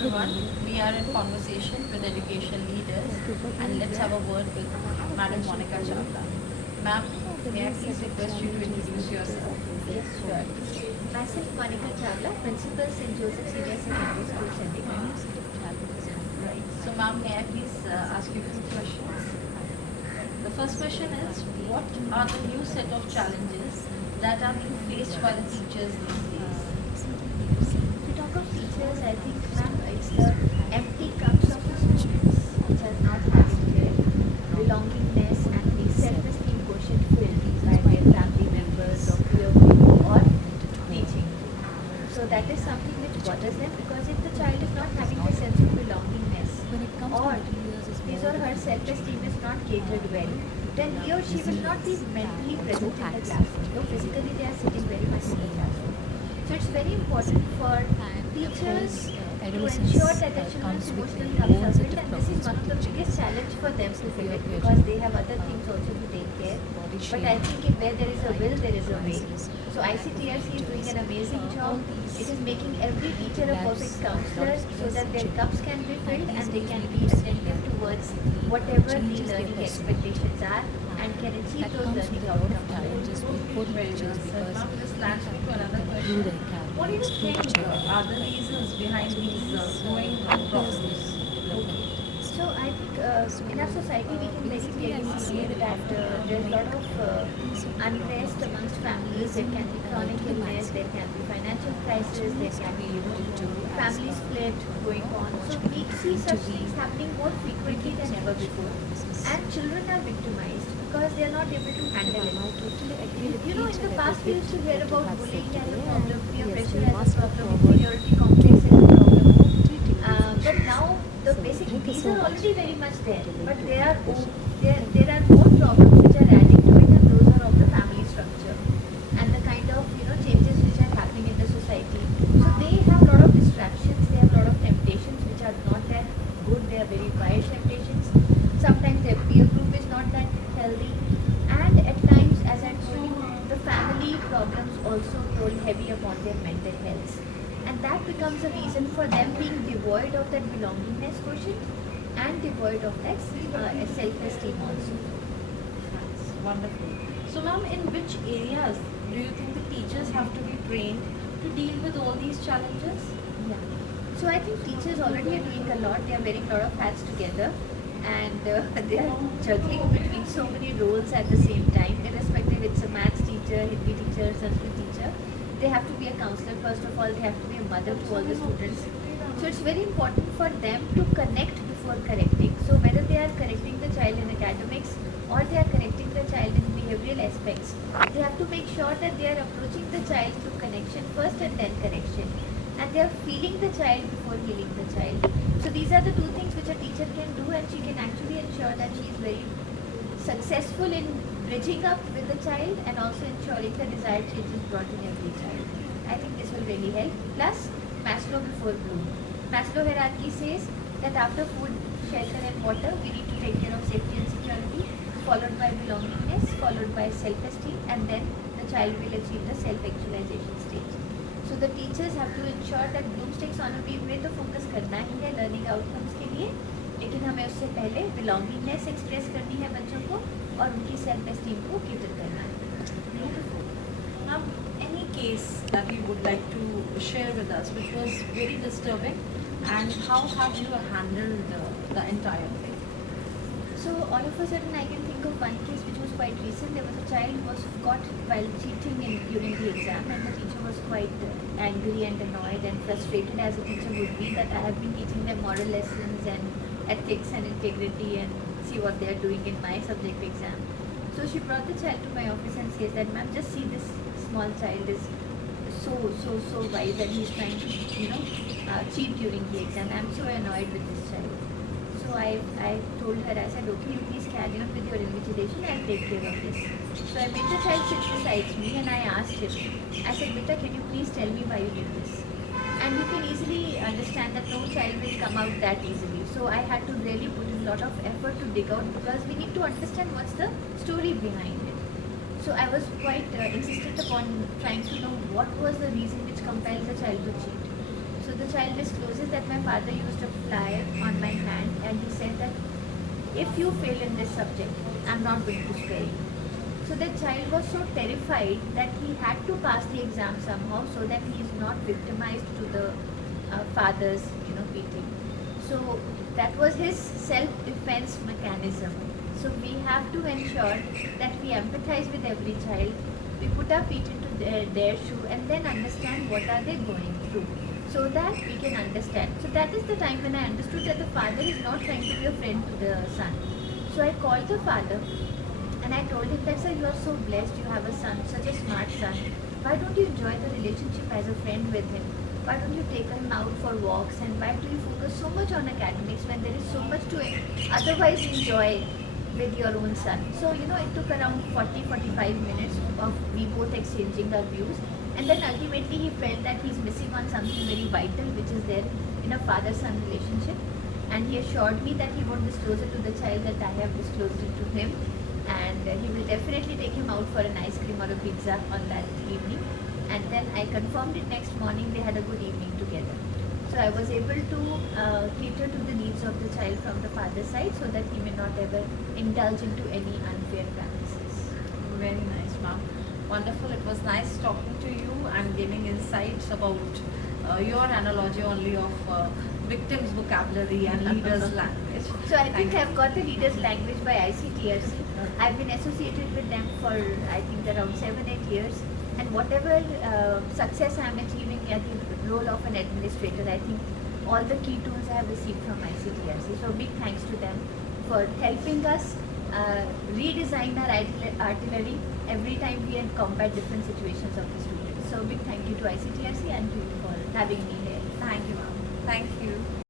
everyone. We are in conversation with education leaders and let's have a word with Madam Monica Chavla. Ma'am, may I please request you to introduce yourself? Yes, sure. Myself, Monica Chavla, Principal St. Joseph Senior Secondary School, Chandigarh. Right. So ma'am, may I please ask you a few questions? The first question is, what are the new set of challenges that are being faced by the teachers these days? If we talk of teachers, I think, ma'am, it's the empty cups of the students which are not having their belongingness and the self-esteem quotient filled by their family members or peer group or teaching. So that is something which bothers them, because if the child is not having the sense of belongingness or his or her self-esteem is not catered well, then he or she will not be mentally present in the classroom, though physically they are sitting very much in the classroom. So it's very important for teachers to ensure that the children's emotional cups are filled, and this is one of the biggest challenge for them to fill it, because they have other things also to take care. But I think where there is a will, there is a way. So ICTRC is doing an amazing job. It is making every teacher a perfect counselor so that their cups can be filled and they can be attentive towards whatever the learning expectations are and can achieve those learning outcomes. Very well said. Ma'am, this lands me to another question. What do you think are the reasons behind these growing problems? So I think in our society we can very clearly see that there's a lot of unrest amongst families. There can be chronic illness, there can be financial crisis, there can be family split going on. So we see such things happening more frequently than ever before. And children are victimized because they are not able to handle it. You know, in the past we used to hear about bullying as a problem, peer pressure as a problem, inferiority complex as a problem. But now the basic these are already very much there, but there are more problems which are adding to it, and those are of the family structure and the kind of changes which are happening in the society. So they have a lot of distractions, they have a lot of temptations which are not that good. They are very wild temptations. Sometimes their peer group is not that healthy, and at times, as I told you, the family problems also toll heavy upon their mental health. And that becomes a reason for them being devoid of that belongingness quotient and devoid of that self-esteem also. That's wonderful. So ma'am, in which areas do you think the teachers have to be trained to deal with all these challenges? Yeah. So I think teachers already are doing a lot. They are wearing a lot of hats together, and they are juggling between so many roles at the same time, irrespective it's a maths teacher, Hindi teacher, Sanskrit teacher. They have to be a counselor first of all, they have to be a mother to all the students. So it's very important for them to connect before correcting. So whether they are correcting the child in academics or they are correcting the child in behavioral aspects, they have to make sure that they are approaching the child through connection first and then correction. And they are feeling the child before healing the child. So these are the two things which a teacher can do, and she can actually ensure that she is very successful in bridging up with the child and also ensuring the desired change is brought in every child. I think this will really help. Plus, Maslow before Bloom. Maslow hierarchy says that after food, shelter and water, we need to take care of safety and security, followed by belongingness, followed by self-esteem, and then the child will achieve the self-actualization stage. So the teachers have to ensure that Bloom's taxonomy में तो focus करना ही है learning outcomes के लिए, लेकिन हमें उससे पहले belongingness express करनी है बच्चों को और उनकी self-esteem को cater करना है. Now, any case that you would like to share with us which was very disturbing, and how have you handled the entire thing? So all of a sudden I can think of one case which was quite recent. There was a child who was caught while cheating during the exam, and the teacher was quite angry and annoyed and frustrated, as a teacher would be, that I have been teaching them moral lessons and ethics and integrity and see what they are doing in my subject exam. So she brought the child to my office and says that, ma'am, just see, this small child is so wise and he's trying to cheat during the exam. I'm so annoyed with this child. So I told her, I said, okay, you please carry on with your invigilation, I'll take care of this. So I made the child sit beside me and I asked him, I said, Beta, can you please tell me why you did this? And you can easily understand that no child will come out that easily. So I had to really put in a lot of effort to dig out, because we need to understand what's the story behind it. So I was quite insistent upon trying to know what was the reason which compels a child to cheat. So the child discloses that my father used a flyer on my hand and he said that if you fail in this subject, I'm not going to spare you. So the child was so terrified that he had to pass the exam somehow so that he is not victimized to the father's beating. So that was his self-defense mechanism. So we have to ensure that we empathize with every child, we put our feet into their shoe and then understand what are they going through so that we can understand. So that is the time when I understood that the father is not trying to be a friend to the son. So I called the father and I told him that, sir, you are so blessed, you have a son, such a smart son. Why don't you enjoy the relationship as a friend with him? Why don't you take him out for walks and why do you focus so much on academics when there is so much to otherwise enjoy with your own son? So, it took around 40-45 minutes of we both exchanging our views. And then ultimately he felt that he's missing on something very vital which is there in a father-son relationship. And he assured me that he won't disclose it to the child, that I have disclosed it to him. And he will definitely take him out for an ice cream or a pizza on that evening. And then I confirmed it next morning, they had a good evening together. So I was able to cater to the needs of the child from the father's side so that he may not ever indulge into any unfair practices. Very nice, ma'am. Wonderful. It was nice talking to you and giving insights about your analogy only of victims' vocabulary and leaders' language. So I think I've got the leaders' language by ICTRC. I've been associated with them for I think around 7-8 years. And whatever success I am achieving at the role of an administrator, I think all the key tools I have received from ICTRC. So big thanks to them for helping us redesign our artillery every time we combat different situations of the students. So big thank you to ICTRC and to you for having me here. Thank you, ma'am. Thank you.